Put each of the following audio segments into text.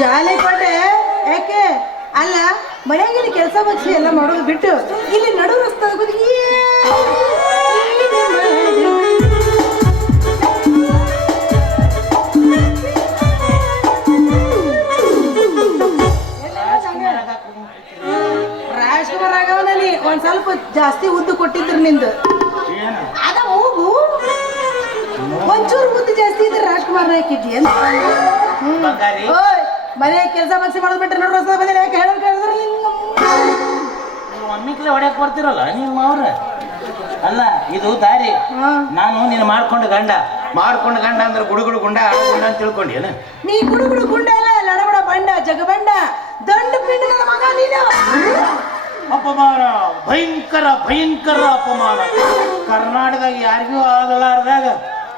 ಜಾಲಿ ಕೊಟ್ಟೆ ಯಾಕೆ? ಅಲ್ಲ ಮನೆಯಾಗಿನ ಕೆಲಸ ಬಗ್ಸಿ ಎಲ್ಲ ಮಾಡೋದು ಬಿಟ್ಟು ಇಲ್ಲಿ ನಡು ರಸ್ತೆ? ರಾಜ್ಕುಮಾರ್ ಆಗವನಲ್ಲಿ ಒಂದ್ ಸ್ವಲ್ಪ ಜಾಸ್ತಿ ಉದ್ದು ಕೊಟ್ಟಿದ್ರು ನಿಂದು. ಅದ ಮೂಗು? ಒಂಚೂರು ಉದ್ದು ಜಾಸ್ತಿ ಇದ್ರೆ ರಾಜ್ಕುಮಾರ್ ಹಾಕಿದ್ದಿ ಹ್ಮ್. ಮನೆ ಕೆಲಸ ಮಗ್ಸಿ ಮಾಡೋದು ಬಿಟ್ಟರೆ ನೋಡ್ರಿ ರಸ್ತೆ ಬಂದಿಲ್ಲ ಯಾಕೆ ಹೇಳೋದು ಕೇಳಿದ್ರೆ ನೀವು ಒಮ್ಮಿಕ್ಲೆ ಹೊಡ್ಯಕ್ ಬರ್ತಿರಲ್ಲ ನಿಮ್ಮ ಅವ್ರ? ಅಲ್ಲ ಇದು ದಾರಿ. ನಾನು ನೀನು ಮಾಡ್ಕೊಂಡು ಗಂಡ. ಮಾಡ್ಕೊಂಡು ಗಂಡ ಅಂದ್ರೆ ಗುಡುಗುಡು ಗುಂಡ ಆಳು ಗುಂಡ ಅಂತ ತಿಳ್ಕೊಂಡೇನು ನೀ ಗುಡುಗುಡು ಗುಡು ಅಲ್ಲ ಲಡಬಡ ಬಂಡ ಜಗಬಂಡ ದಂಡ ಪಿಂಡದ ಮಗ ನೀನು. ಅಪಮಾನ ಭಯಂಕರ ಭಯಂಕರ ಅಪಮಾನ. ಕರ್ನಾಟಕದಾಗ ಯಾರಿಗೂ ಆಗಲಾರ್ದಾಗ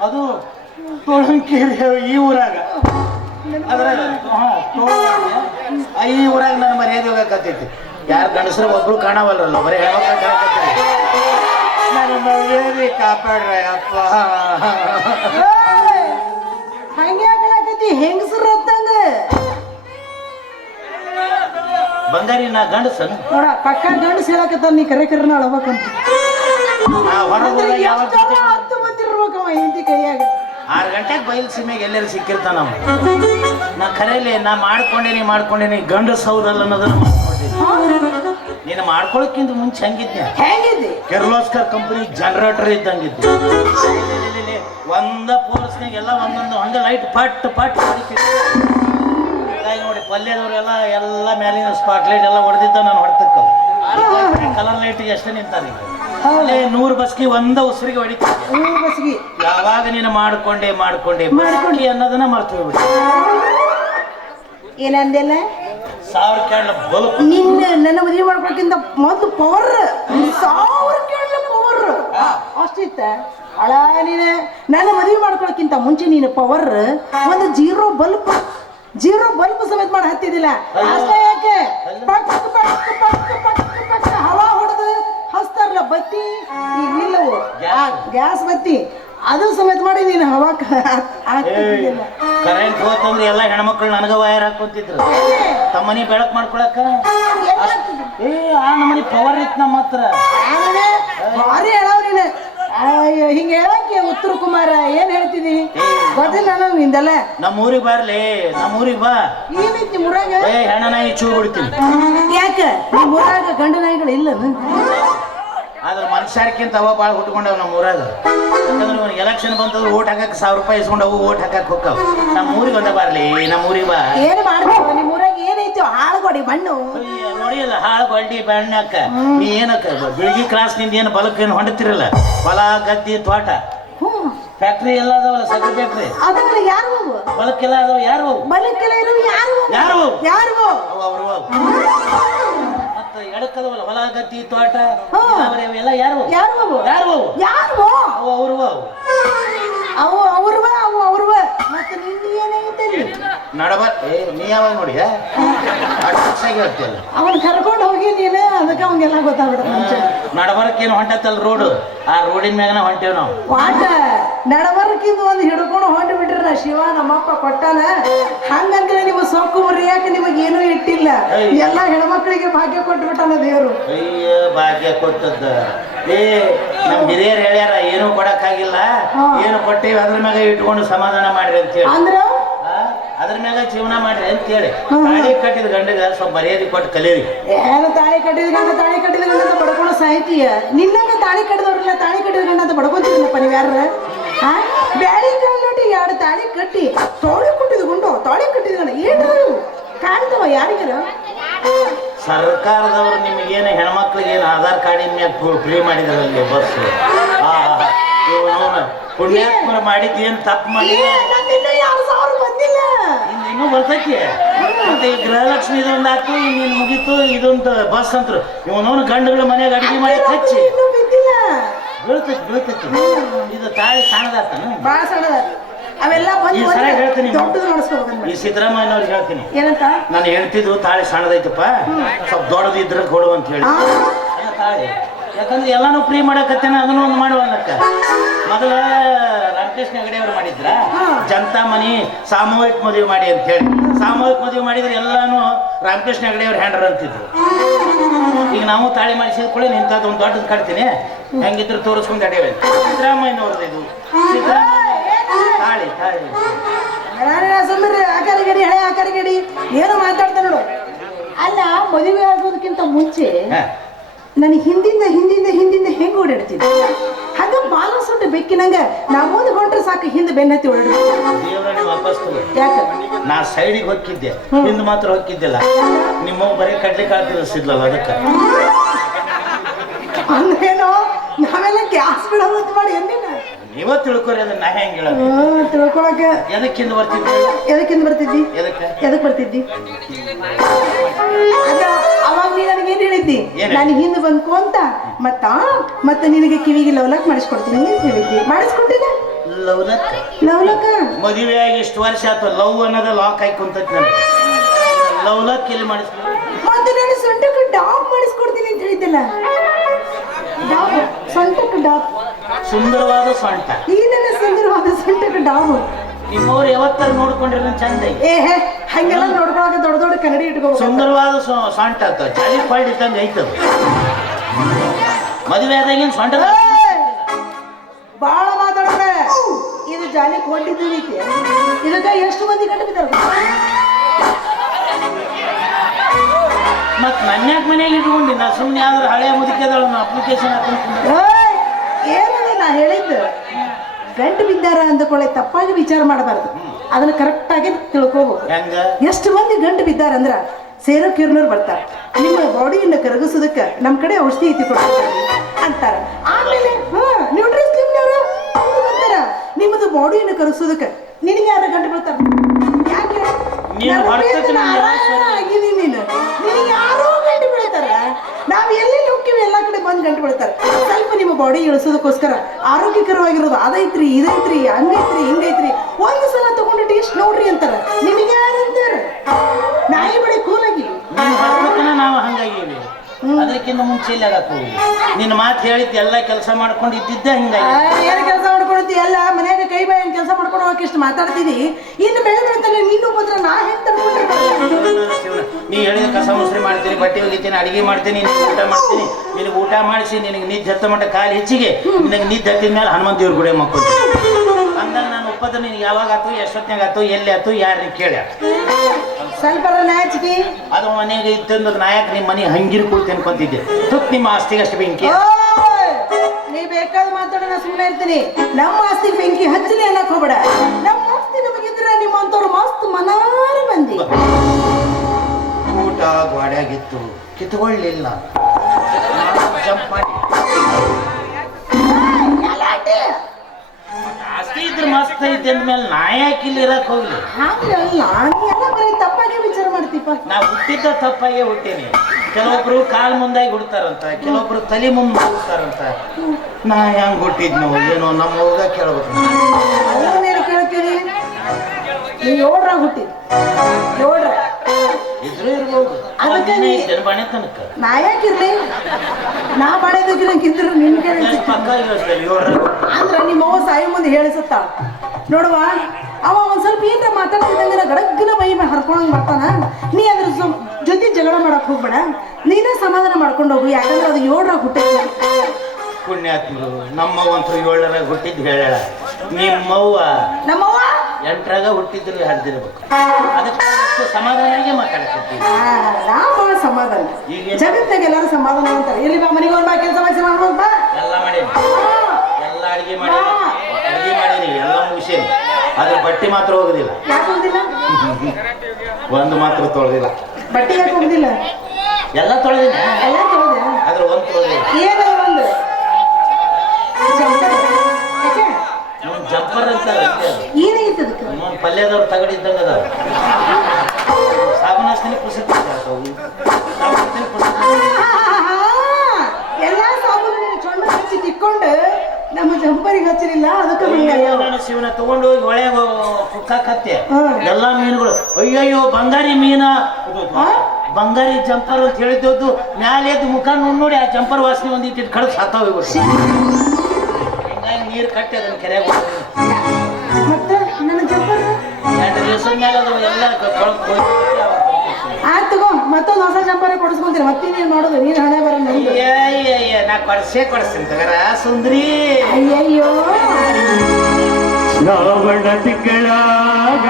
ಅದು ತೋಳಂಕೇರಿ ಈ ಊರಾಗ. ಆ, ಈ ಊರಾಗ ನನ್ನ ಮರ್ಯಾದೆ ಹೋಗಕತ್ತೈತಿ. ಯಾರು ಗಂಡಸರು ಒಬ್ರು ಕಾಣವಲ್ರಲ್ಲ ಬರೀ ಹೆಣ್ಮಕ್ಳು ಕಾಣಕತ್ತಾರೆ ನನ್ನ ಮರ್ಯಾದೆ ಕಾಪಾಡ್ರೆ ಅಪ್ಪ. ಓಯ್, ಹಂಗೆ ಹಾಕಲಾಕತಿ ಹೆಂಗಸರು ಹತ್ತಂಗ ಬಂಗಾರಿ ನಾ ಗಂಡಸನು ನೋಡ ಪಕ್ಕ ಗಂಡಸ ಹೇಳಕತ್ತ ನೀ ಕರೆ ಕರೆ ನಾಳ್ಬೇಕಂತ ಹೊರಗೆ ಅಂದ್ರೆ ಹತ್ತು ಬಂದಿರ್ಬೇಕವ ಹಿಂದಿ ಕೈಯಾಗ? ಆರು ಗಂಟೆಗೆ ಬಯಲು ಸೀಮೆಗೆ ಎಲ್ಲರೂ ಸಿಕ್ಕಿರ್ತಾನ. ನಾ ಕರೆಯಲ್ಲಿ ನಾ ಮಾಡ್ಕೊಂಡೇನಿ ಮಾಡ್ಕೊಂಡೇನಿ ಗಂಡು ಸೌದಲ್ಲ ಅನ್ನೋದನ್ನ ನೀನು ಮಾಡ್ಕೊಳಕ್ಕಿಂತ ಮುಂಚೆ ಹಂಗಿದ್ದೆ? ಹೆಂಗಿದ್ದೆ? ಕೆರ್ಲೋಸ್ಕರ್ ಕಂಪನಿ ಜನರೇಟರ್ ಇದ್ದಂಗಿದ್ದೆ. ಒಂದ ಪೋರ್ಸ್ನಾಗ ಎಲ್ಲ ಒಂದೊಂದು ಒಂದೇ ಲೈಟ್ ಪಟ್ ಪಟ್ ನೋಡಿ ಪಲ್ಯದವರೆಲ್ಲ ಎಲ್ಲ ಮ್ಯಾಲಿನ ಸ್ಪಾಟ್ ಲೈಟ್ ಎಲ್ಲ ಹೊಡೆದಿದ್ದ ನಾನು ಹೊಡ್ತಕ್ಕ ಕಲರ್ ಲೈಟಿಗೆ ಎಷ್ಟೇ ನಿಂತಾರೆ ಅಲ್ಲೇ ನೂರು ಬಸ್ಗೆ ಒಂದ ಉಸಿರಿಗೆ ಹೊಡಿತೀವಿ ನೂರು ಬಸ್ಗಿ ಯಾವಾಗ ನೀನು ಮಾಡ್ಕೊಂಡೆ ಮಾಡ್ಕೊಂಡೆ ಮಾಡ್ಕೊಂಡಿ. ಅನ್ನೋದನ್ನ ಮರ್ತು ಏನಂದಿಲ್ಲ ಏನಂದೆಲ್ಲ? ಸಾವಿರ ಕೇಳ ಬಲ್ಪ್. ನಿನ್ನ ನನ್ನ ಮದುವೆ ಮಾಡ್ಕೊಳಕ್ಕಿಂತ ಮೊದಲು ಪವರ್ ಸಾವಿರ ಕೇಳ ಪವರ್ ಅಷ್ಟಿತ್ತ? ಅಳ ನೀನು ನನ್ನ ಮದುವೆ ಮಾಡ್ಕೊಳಕ್ಕಿಂತ ಮುಂಚೆ ನೀನು ಪವರ್ ಒಂದು ಜೀರೋ ಬಲ್ಪ್. ಜೀರೋ ಬಲ್ಪ್ ಸಮೇತ ಮಾಡಿ ಹತ್ತಿದಿಲ್ಲ ಅಷ್ಟೇ ಯಾಕೆ? ಪಕ್ ಪಕ್ ಪಕ್ ಪಕ್ ಬತ್ತಿ ಈಗ ಗ್ಯಾಸ್ ಬತ್ತಿ. ಅದು ಸಮೇತ ಮಾಡಿ ನೀನು ಹವಾಕ್ ಕರೆಂಟ್ ಹೋತಂದ್ರೆ ಎಲ್ಲ ಹೆಣ್ಮಕ್ಳು ನನಗ ವಯರ್ ಹಾಕೊಂತಿದ್ರು ತಮ್ಮನಿ ಬೆಳಕ್ ಮಾಡ್ಕೊಳಕ? ಏ ಆ ನಮ್ಮನಿ ಪವರ್ ಇತ್ತು ನಮ್ಮ ಹತ್ರ. ಭಾರಿ ಹೇಳವ್ ನೀನು. ಹಿಂಗ ಹೇಳಕ್ಕೆ ಉತ್ತರ ಕುಮಾರ ಏನ್ ಹೇಳ್ತಿದಿ? ಗೊತ್ತಿಲ್ಲ ನಾನು ನಿಂದಲ್ಲ. ನಮ್ಮ ಊರಿಗೆ ಬರ್ಲಿ ನಮ್ಮ ಊರಿಗೆ ಬಾ. ಏನೈತಿ ಮುರಾಗ ಏ ಹೆಣ್ಣ ನಾಯಿ ಚೂ ಬಿಡ್ತೀನಿ. ಯಾಕ? ನಿಮ್ ಊರಾಗ ಗಂಡು ನಾಯಿಗಳು ಇಲ್ಲ ಆದ್ರೆ ಮನುಷ್ಯರ್ಕಿಂತ ಅವ ಭಾಳ ಹುಟ್ಕೊಂಡವ್ ನಮ್ಮ ಊರಾಗ. ಯಾಕಂದ್ರೆ ಇವನ್ ಎಲೆಕ್ಷನ್ ಬಂತಂದ್ರೆ ಓಟ್ ಹಾಕಕ್ಕೆ ಸಾವಿರ ರೂಪಾಯಿ ಇಸ್ಕೊಂಡವು ಓಟ್ ಹಾಕಕ್ಕೆ ಹೋಗ್ತಾವ ನಮ್ಮ ಊರಿಗೆ ಒಂದ ಬರ್ಲಿ ನಮ್ಮ ಊರಿಗೆ ಬಾ. ಏನ್ ಮಾಡ್ತಾವ ನಿಮ್ ಊರಾಗ ಏನೈತಿ? ಹಾಳ್ಕೊಡಿ ಮಣ್ಣು. ನೋಡಿಲ್ಲ ಹಾಳು ಬಳ್ಳಿ ಬಣ್ಣಕ್ಕ. ನೀ ಏನಕ್ಕ ಬೆಳಗ್ಗೆ ಕ್ರಾಸ್ನಿಂದ ಏನು ಬಲಕ್ಕೆ ಏನು ಹೊಂಡತಿರಲ್ಲ? ಹೊಲ ಗದ್ದಿ ತೋಟ. ಫ್ಯಾಕ್ಟ್ರಿ ಎಲ್ಲ ಅದಾವಲ್ಲ ಸಗಣಿ ಫ್ಯಾಕ್ಟ್ರಿ ಅದ್ರಲ್ಲಿ ಯಾರು ಬಲಕ್ಕೆಲ್ಲ ಅದಾವ ಯಾರು? ಬಲಕ್ಕೆಲ್ಲ ಇರೋ ಯಾರು? ಯಾರು ಯಾರು? ಅವರು ಅವು. ಮತ್ತೆ ಹೊಲ ಗದ್ದಿ ತೋಟ ಹಾ. ನೀರಾವರಿ ಅವೆಲ್ಲ ಯಾರು? ಯಾರು? ಯಾರು ಅವು? ಯಾರು? ಅವು ಅವರು ಅವು ಅವು ಅವ್ರವ ಅವು ಅವ್ರವ ಮತ್ತೆ ನಿನ್ನ ಅಲ್ಲಿ? ನಡಬ ಏ ನೀ ಯಾವಾಗ ನೋಡಿ ಅಷ್ಟಾಗಿ ಹೇಳ್ತಿಯಲ್ಲ. ಅವನ್ ಕರ್ಕೊಂಡು ಹೋಗಿ ನೀನು ಅದಕ್ಕೆ ಅವಂಗೆಲ್ಲ ಗೊತ್ತಾಗ್ಬಿಡ ಮುಂಚೆ. ನಡಬರಕ್ಕೇನು ಹೊಂಟತ್ತಲ್ಲ ರೋಡು. ಆ ರೋಡಿನ ಮ್ಯಾಗನ ಹೊಂಟೇವ್ ನಾವು. ವಾಟ ನಡಬರ್ಕಿಂದ ಒಂದು ಹಿಡ್ಕೊಂಡು ಹೊಂಟು ಬಿಟ್ರ ಶಿವ ನಮ್ಮಪ್ಪ ಕೊಟ್ಟಾನ? ಹಂಗಂದ್ರೆ ನಿಮ್ಮ ಸೊಕ್ಕು ಮರಿಯಾಕ ನಿಮಗೆ ಏನೂ ಇಟ್ಟಿಲ್ಲ. ಎಲ್ಲ ಹೆಣ್ಮಕ್ಳಿಗೆ ಭಾಗ್ಯ ಕೊಟ್ಟು ಬಿಟ್ಟಾನ ದೇವರು. ಅಯ್ಯ ಭಾಗ್ಯ ಕೊಟ್ಟದ್ದ. ಏ ನಮ್ ಹಿರಿಯರು ಹೇಳ್ಯಾರ ಏನು ಕೊಡಕ್ಕಾಗಿಲ್ಲ. ಏನು ಕೊಟ್ಟೇವಿ ಅದ್ರ ಮ್ಯಾಗ ಇಟ್ಕೊಂಡು ಸಮಾಧಾನ ಮಾಡ್ರಿ ಅಂತ ಹೇಳಿ. ಅಂದ್ರ ಅದ್ರ ಮ್ಯಾಗ ಜೀವನ ಮಾಡ್ರಿ ಅಂತ ಹೇಳಿ. ತಾಳಿ ಕಟ್ಟಿದ ಗಂಡಗ ಸ್ವಲ್ಪ ಮರ್ಯಾದೆ ಕೊಟ್ಟು ಕಲೀರಿ. ಏನು ತಾಳಿ ಕಟ್ಟಿದ ಗಂಡ ತಾಳಿ ಕಟ್ಟಿದ ಗಂಡ ಅಂತ ಬಡ್ಕೊಂಡು ಸಾಹಿತ್ಯ? ನಿನ್ನಂಗ ತಾಳಿ ಕಟ್ಟಿದವ್ರಲ್ಲ ತಾಳಿ ಕಟ್ಟಿದ ಗಂಡ ಅಂತ ಬಡ್ಕೊಂತಿದ್ನಪ್ಪ ನೀವು ಯಾರ ಬ್ಯಾಳಿ ಕಾಲ್ನಟಿ ಎರಡು ತಾಳಿ ಕಟ್ಟಿ ತೋಳಿ ಕೊಟ್ಟಿದ ಗುಂಡು ಕಟ್ಟಿದ ಗಂಡ. ಏನು ಕಾಣ್ತವ ಯಾರಿಗಾರ? ಸರ್ಕಾರದವರು ನಿಮಗೇನು ಹೆಣ್ಮಕ್ಳಿಗೆ ಏನು ಆಧಾರ್ ಕಾರ್ಡಿನ ಮ್ಯಾಗ ಫ್ರೀ ಮಾಡಿದ್ರಲ್ಲಿ ಬಸ್? ಪುಣ್ಯಾತ್ಮರು ಏನು ತಪ್ಪು ಮಾಡಿ ಯಾರು ಸಾವಿರ ಬಂದಿಲ್ಲ? ಇನ್ನು ಬರ್ತೈತಿ. ಮತ್ತೆ ಈ ಗೃಹಲಕ್ಷ್ಮಿ ಇದೊಂದು ಆಯ್ತು ಇನ್ನೇನು ಮುಗೀತು ಇದೊಂದು ಬಸ್ ಅಂತರು ಇವನವನು ಗಂಡುಗಳ ಮನೆಯಾಗ ಅಡಿಗೆ ಮಾಡಿ ಹಚ್ಚಿ ಬೀಳ್ತೈತಿ ಬೀಳ್ತೈತಿ. ಇದು ತಾಳಿ ಸಣ್ಣದಾತನು ಸಣ್ಣದ ಅವೆಲ್ಲ ಈ ಸಲ ಹೇಳ್ತೀನಿ ದೊಡ್ಡದು ಮಾಡಿಸ್ಕೋಬೇಕಂತ ಈ ಸಿದ್ದರಾಮಯ್ಯನವ್ರಿಗೆ ಹೇಳ್ತೀನಿ. ಏನಂತ? ನಾನು ಹೇಳ್ತಿದ್ದು ತಾಳಿ ಸಣ್ಣದೈತಪ್ಪ ಸ್ವಲ್ಪ ದೊಡ್ಡದಿದ್ರೆ ಕೊಡು ಅಂತ ಹೇಳಿ. ತಾಳಿ ಯಾಕಂದ್ರೆ ಎಲ್ಲಾನು ಫ್ರೀ ಮಾಡಕತ್ತೇನೆ ಅದನ್ನು ಒಂದು ಮಾಡುವ ಮೊದಲ ರಾಮಕೃಷ್ಣ ಹೆಗಡೆ ಅವ್ರು ಮಾಡಿದ್ರ ಜನತಾ ಮನಿ ಸಾಮೂಹಿಕ ಮದುವೆ ಮಾಡಿ ಅಂತ ಹೇಳಿ. ಸಾಮೂಹಿಕ ಮದುವೆ ಮಾಡಿದ್ರೆ ಎಲ್ಲಾನು ರಾಮಕೃಷ್ಣ ಹೆಗಡೆ ಅವ್ರು ಹ್ಯಾಂಡ್ರ್ ಅಂತಿದ್ರು. ಈಗ ನಾವು ತಾಳಿ ಮಾಡಿಸಿದ ಕೂಡ ನಿಂತದ್ದು ಒಂದು ದೊಡ್ಡದು ಕಟ್ತೀನಿ. ಹೆಂಗಿದ್ರು ತೋರಿಸ್ಕೊಂಡು ಅಡಿಯವೆ ಸಿದ್ದರಾಮಯ್ಯನವ್ರದ್ದು ಇದು. ಸಿದ್ದರಾಮಯ್ಯ. ತಾಳಿ ತಾಳಿ. ಸುಮ್ಮನೆ ಆಕಾರಿ ಗಡಿ ಹಳೆ ಆಕಾರಿ ಗಡಿ. ಏನೋ ಮಾತಾಡ್ತಾ ನೋಡು. ಅಲ್ಲ ಮದುವೆ ಆಗೋದಕ್ಕಿಂತ ಮುಂಚೆ ನನಗೆ ಹಿಂದಿಂದ ಹಿಂದಿಂದ ಹಿಂದಿಂದ ಹೆಂಗೆ ಓಡಾಡ್ತಿದ್ದೆ? ಹಂಗ ಬಾಲ ಸುಟ್ಟು ಬೆಕ್ಕಿನಂಗ ನಾ ಮುಂದೆ ಹೊಂಟ್ರೆ ಸಾಕು ಹಿಂದೆ ಬೆನ್ನತ್ತಿ ಓಡಾಡ್ತೀನಿ ದೇವರನ್ನ ವಾಪಸ್ ತಗೋ. ಯಾಕ? ನಾ ಸೈಡಿಗೆ ಹೊಕ್ಕಿದ್ದೆ. ಹಿಂದೆ ಮಾತ್ರ ಹೊಕ್ಕಿದ್ದಿಲ್ಲ. ನಿಮ್ಮ ಬರೀ ಕಡ್ಲಿ ಕಾಳು ತಿನ್ನಿಸಿದ್ಲಲ್ಲ ಅದಕ್ಕೆ? ಅಂದ್ರೇನೋ? ನಾವೆಲ್ಲ ಗ್ಯಾಸ್ ಬಿಡೋದು ಮಾಡಿ ಎಂದಿನ ನೀವ ತಿಳ್ಕೊರಿ ಅದನ್ನ ನಾ ಹೆಂಗ್ ಹೇಳೋದು? ತಿಳ್ಕೊಳಕ ಎದಕ್ಕಿಂದ ಬರ್ತಿದ್ದೆ? ಎದಕ್ಕಿಂದ ಬರ್ತಿದ್ದಿ? ಎದಕ್ಕೆ? ಎದಕ್ ಬರ್ತಿದ್ದಿ? ಅದ ಅವಾಗ ನೀ ನನಗೆ ಏನ್ ಹೇಳಿದ್ದಿ? ನಾನು ಹಿಂದೆ ಬಂದ್ಕೋ ಅಂತ? ಮತ್ತ ಮತ್ತೆ ನಿನಗೆ ಕಿವಿಗೆ ಲವ್ಲಕ್ ಮಾಡಿಸ್ಕೊಡ್ತೀನಿ. ಅಂತ ಹೇಳಿದ್ದಿ? ಮಾಡಿಸ್ಕೊಟ್ಟಿಲ್ಲ ಲವ್ಲಕ್ ಲವ್ಲಕ ಮದುವೆ ಆಗಿ ಇಷ್ಟು ವರ್ಷ ಆಯ್ತು ಲವ್ ಅನ್ನೋದ ಲಾಕ್ ಆಗಿ ಕುಂತೈತಿ ನನಗೆ. ಲವ್ಲಕ್ ಎಲ್ಲಿ ಮಾಡಿಸ್ಕೊಂಡು? ಮತ್ತೆ ನಾನು ಸೊಂಟಕ್ಕೆ ಡಾಕ್ ಮಾಡಿಸ್ಕೊಡ್ತೀನಿ ಅಂತ ಹೇಳಿದ್ದಲ್ಲ. ಡಾಕ್ ಸೊಂಟಕ್ಕೆ ಡಾಬ್ ಸುಂದರವಾದ ಸೊಂಟ. ಈ ನನ್ನ ಸುಂದರವಾದ ಸೊಂಟಕ್ಕೆ ಡಾವು ನಿಮ್ಮವ್ರು ಯಾವತ್ತಾರ ನೋಡ್ಕೊಂಡಿರ ಚಂದ. ಐತಿ. ಏ ಹಂಗೆಲ್ಲ ನೋಡ್ಕೊಳಕ ದೊಡ್ಡ ದೊಡ್ಡ ಕನ್ನಡಿ ಇಟ್ಕೋ ಸುಂದರವಾದ ಸೊಂಟ ಅಂತ. ಜಾಲಿ ಪಾಲ್ಡ್ ಇದ್ದಂಗೆ ಐತದ. ಮದುವೆ ಆದಾಗಿನ ಸೊಂಟ ಬಾಳ ಮಾತಾಡ್ರೆ ಇದು ಜಾಲಿ ಕೊಂಡಿದ್ದು ರೀತಿ. ಇದಕ್ಕ ಎಷ್ಟು ಮಂದಿ ಗಂಟೆ ಬಿದ್ದಾರ ಮತ್ ನನ್ಯಾಕ ಮನೆಯಾಗ ಇಟ್ಕೊಂಡಿ ನಾ ಸುಮ್ಮನೆ ಆದ್ರೆ ಹಳೆ ಮುದುಕಿದಳ ಅಪ್ಲಿಕೇಶನ್ ಹಾಕೊಂಡ್ ನಾ ಹೇಳಿದ್ದು ಗಂಟು ಬಿದ್ದಾರ ಅಂದಕೊಳ್ಳೆ ತಪ್ಪಾಗಿ ವಿಚಾರ ಮಾಡಬಾರ್ದು. ಅದನ್ನ ಕರೆಕ್ಟ್ ಆಗಿ ತಿಳ್ಕೋಬೇಕು ಎಷ್ಟು ಮಂದಿ ಗಂಟು ಬಿದ್ದಾರ ಅಂದ್ರ ಸೇರೋ ಕಿರ್ನೂರ್ ಬರ್ತಾರ. ನಿಮ್ಮ ಬಾಡಿಯನ್ನು ಕರಗಿಸೋದಕ್ಕ ನಮ್ಮ ಕಡೆ ಔಷಧಿ ಐತಿ ಕೊಡ್ತಾರೆ ಅಂತಾರ. ಆಮೇಲೆ ನ್ಯೂಟ್ರಿ ಸ್ಲಿಮ್ನವ್ರು ಅವ್ರು ಬರ್ತಾರ ನಿಮ್ಮದು ಬಾಡಿಯನ್ನು ಕರಗಿಸೋದಕ್ಕ ನಿನಗೆ ಯಾರ ಗಂಟು ಬೀಳ್ತಾರ? ಯಾಕೆ? ನೀನು ನಿನಗೆ ಯಾರೋ ಗಂಟು ಬೀಳ್ತಾರ? ನಾವ್ ಹೋಗ್ತೀವಿ ಎಲ್ಲಾ ಕಡೆ ಬಂದು ಗಂಟು ಬೀಳ್ತಾರ ಸ್ವಲ್ಪ ನಿಮ್ಮ ಬಾಡಿ ಇಳಿಸೋದಕ್ಕೋಸ್ಕರ ಆರೋಗ್ಯಕರವಾಗಿರೋದು ಅದೈತ್ರಿ ಇದೈತ್ರಿ ಹಂಗೈತ್ರಿ ಹಿಂಗೈತ್ರಿ ಒಂದು ಸಲ ತಗೊಂಡು ಟೇಸ್ಟ್ ನೋಡ್ರಿ ಅಂತಾರ. ನಿಮಗೆ ಯಾರಂತಾರ ನಾಯಿ ಬಳಿ ಕೂಲಾಗಿ. ನಾವು ಹಂಗಾಗಿ ಅದಕ್ಕಿಂತ ಮುಂಚೆ ಇಲ್ಲ ನಿನ್ನ ಮಾತು ಹೇಳಿದ್ದು ಎಲ್ಲ ಕೆಲಸ ಮಾಡ್ಕೊಂಡು ಇದ್ದಿದ್ದೆ ಹಿಂಗಾಗಿ. ಏನ್ ಕೆಲಸ ಮಾಡ್ಕೊಳತಿ ಎಲ್ಲ ಮನೆಯಾಗ ಕೈ ಬಾಯಿ ಕೆಲಸ ಮಾಡ್ಕೊಂಡು ಹೋಗಕ್ಕೆ ಇಷ್ಟು ಮಾತಾಡ್ತೀನಿ. ಇನ್ನು ಬೆಳೆದ ನೀನು ಬಂದ್ರೆ ನಾ ಹೆಂಗ್ ನೀ ಹೇಳಿದ ಕಸ ಮುಸ್ರಿ ಮಾಡ್ತೀನಿ ಬಟ್ಟೆ ಒಗಿತೀನಿ ಅಡಿಗೆ ಮಾಡ್ತೀನಿ ಊಟ ಮಾಡ್ತೀನಿ ನಿನಗೆ ಊಟ ಮಾಡಿಸಿ ನಿನಗೆ ನಿದ್ದೆ ಹತ್ತ ಮಟ್ಟ ಕಾಲು ಹೆಚ್ಚಿಗೆ ನಿನಗೆ ನಿದ್ದೆ ಹತ್ತಿದ ಮೇಲೆ ಹನುಮಂತ ದೇವ್ರ ಗುಡಿ ಮಕ್ಕಳು ಅಂದ್ರೆ ನಾನು ಒಪ್ಪದ ನಿನಗೆ ಯಾವಾಗ ಆತು ಎಷ್ಟೊತ್ತಿನಾಗ ಆತು ಎಲ್ಲಿ ಆತು ಯಾರನ್ನ ಕೇಳ ಸ್ವಲ್ಪ ನಾಚಿಕೆ ಅದು ಮನೆಗೆ ಇದ್ದಂದ್ರೆ ನಾಯಕ ನಿಮ್ಮ ಮನೆ ಹಂಗಿರ್ ಕೂಳ್ತಿ ಅನ್ಕೊಂತಿದ್ದೆ ತುತ್ ನಿಮ್ಮ ಆಸ್ತಿಗೆ ಅಷ್ಟು ಬೆಂಕಿ! ನೀ ಬೇಕಾದ ಮಾತಾಡ ನಾ ಸುಮ್ಮನೆ ಇರ್ತೀನಿ. ನಮ್ಮ ಆಸ್ತಿ ಬೆಂಕಿ ಹಚ್ಚಲಿ ಅನ್ನಕ್ ಹೋಗ್ಬೇಡ. ನಮ್ಮ ಆಸ್ತಿ ನಮಗಿದ್ರೆ ನಿಮ್ಮಂತವ್ರು ಮಸ್ತ್ ಮನಾರ ಬಂದಿ ಊಟ ಗೋಡ್ಯಾಗಿತ್ತು ಕಿತ್ಕೊಳ್ಳಿಲ್ಲ. ಜಂಪ್ ಮಾಡಿ. ಆಸ್ತಿ ಇದ್ರೆ ಮಸ್ತ್ ಐತಿ ಅಂದ್ಮೇಲೆ ನಾ ಯಾಕೆ ಇಲ್ಲಿ ಇರಕ್ ಹೋಗ್ಲಿ? ಹಂಗಲ್ಲ ನೀ ಎಲ್ಲ ಬರೀ ತಪ್ಪಾಗಿ ವಿಚಾರ ಮಾಡ್ತೀಪ ನಾ ಹುಟ್ಟಿದ್ದ ತಪ್ಪಾಗೆ ಹುಟ್ಟೀನಿ. ಕೆಲವೊಬ್ರು ಕಾಲ್ ಮುಂದಾಗಿ ಹುಡ್ತಾರಂತ ಕೆಲವೊಬ್ರು ತಲೆ ಮುಂದೆ ಹುಡ್ತಾರಂತ ನಾ ಹೆಂಗ್ ಹುಟ್ಟಿದ್ನು ಏನೋ ನಮ್ಮ ಹೋಗ ಕೇಳ್ಬೇಕು ಅವನೇನು ಕೇಳ್ತೀರಿ? ನೀ ಏಳ್ರಾಗ ಹುಟ್ಟಿ. ಏಳ್ರ ಇದ್ರು ಇರ್ಬೋದು. ಅದಕ್ಕೆ ನೀ- ಜನಬಾಣೆ ತನಕ. ನಾ ಯಾಕಿರ್ಲಿ ನಾ ಬಾಳೆದಕ್ಕೆ ನಂಗಿದ್ರು ನಿನ್ ಕೇಳಿ ಪಕ್ಕ ಅಂದ್ರ ನಿಮ್ಮ ಸಾಯಿ ಮುಂದೆ ಹೇಳಿಸುತ್ತಾಳ. ನೋಡುವ ಅವ ಒಂದ್ ಸ್ವಲ್ಪ ಏನ್ರ ಮಾತಾಡ್ತಿದ್ದಂಗೆ ಗಡಗ್ನ ಮೈ ಹರ್ಕೊಂಡಂಗ್ ಬರ್ತಾನ ನೀ ಅದ್ರ ಜೊತೆ ಜಗಳ ಮಾಡಕ್ ಹೋಗ್ಬೇಡ. ನೀನೇ ಸಮಾಧಾನ ಮಾಡ್ಕೊಂಡು ಹೋಗು. ಯಾಕಂದ್ರೆ ಅದು ಏಳರಾಗ ಹುಟ್ಟೈತಿ ಪುಣ್ಯಾತ್ಮರು ನಮ್ಮವ್ವ ಅಂತೂ ಏಳರಾಗ ಹುಟ್ಟಿದ್ ಹೇಳ ನಿಮ್ಮವ್ವ ನಮ್ಮವ್ವ? ಎಂಟರಾಗ ಹುಟ್ಟಿದ್ರು ಹರಿದಿರ್ಬೇಕು ಅದಕ್ಕೆ ಸಮಾಧಾನಕ್ಕೆ ಸಮಾಧಾನಾಗೆ ಮಾತಾಡ್ತಿರ್ತೀವಿ ನಾ ಭಾಳ ಸಮಾಧಾನ. ಈಗ ಜಗತ್ತಾಗ ಎಲ್ಲರೂ ಸಮಾಧಾನ ಅಂತಾರೆ. ಎಲ್ಲಿ ಬಾ ಮನೆಗೆ ಒಂದು ಕೆಲಸ ಮಾಡ್ಬೋದು ಬಾ. ಎಲ್ಲ ಮಾಡಿ ಎಲ್ಲ ಅಡಿಗೆ ಮಾಡಿ ಅಡಿಗೆ ಮಾಡೀನಿ. ಎಲ್ಲ ಕೊಡ್ತೀನಿ ಆದ್ರೆ ಬಟ್ಟೆ ಮಾತ್ರ ಹೋಗೋದಿಲ್ಲ. ಯಾಕೆ ಹೋಗುದಿಲ್ಲ? ಒಂದು ಮಾತ್ರ ತೊಳೆದಿಲ್ಲ. ಬಟ್ಟೆ ಯಾಕೆ ಹೋಗುದಿಲ್ಲ? ಎಲ್ಲ ತೊಳೆದಿಲ್ಲ ಎಲ್ಲ ತೊಳೆದೆ ಆದ್ರೆ ಒಂದು ತೊಳೆದಿಲ್ಲ. ಒಂದು? ಜಂಪರ್. ಅಂತಾರೆ ಅದಕ್ಕೆ? ಪಲ್ಯದವ್ರು ತಗಡಿದ್ದಂಗ ಅದ. ಸಾಬನಾಸ್ತಿನಿ ಪುಸ್ತಕ ಎಲ್ಲಾ ಪುಸ್ತಕ ಎಲ್ಲ ಸಾಬೂನು ಚೊಂಡು ಹಚ್ಚಿ ತಿಕ್ಕೊಂಡು ನಮ್ಮ ಜಂಪರಿಗೆ ಹಚ್ಚಿರಲಿಲ್ಲ ಅದಕ್ಕೆ ಅಯ್ಯೋ ನಾನು ಶಿವನ ತಗೊಂಡು ಹೋಗಿ ಹೊಳೆ ಹ್ಮ್. ಎಲ್ಲಾ ಮೀನುಗಳು. ಅಯ್ಯಯ್ಯೋ ಬಂಗಾರಿ ಮೀನ? ಬಂಗಾರಿ ಜಂಪರ್ ಅಂತ ಹೇಳಿದ್ದು ಮ್ಯಾಲೆ ಎದ್ದು ಮುಖ ನೋಡಿ ನೋಡಿ ಆ ಜಂಪರ್ ವಾಸನೆ ಒಂದಿಟ್ಟು ಕಡ್ದು ಸತ್ತ ಹೋಗ್ಬಿಟ್ಟು ಹಿಂಗಾಗಿ ನೀರು ಕಟ್ಟಿ ಅದನ್ನ ಕೆರೆಗೆ ಮತ್ತೆ ನನ್ನ ಜಂಪರ್? ಎರಡು ಮೇಲೆ ಅದು ಎಲ್ಲ ಕೊಳಕ್ ಹೋಗಿ ಆಯ್ತು ತಗೋ ಮತ್ತೊಂದು ಹೊಸ ಜಂಪರೇ ಕೊಡಿಸ್ಕೊಂತೀನಿ ನೀನು ಮಾಡೋದು? ನೀನು ಹಣೆ ಬರ ನಂದು. ಅಯ್ಯಯ್ಯ ನಾ ಕೊಡ್ಸೇ ಕೊಡಿಸ್ತೀನಿ ತಗರ ಸುಂದ್ರಿ. ಅಯ್ಯಯ್ಯೋ. ಶ್ರಾವಣ ತಿಂಗಳಾಗ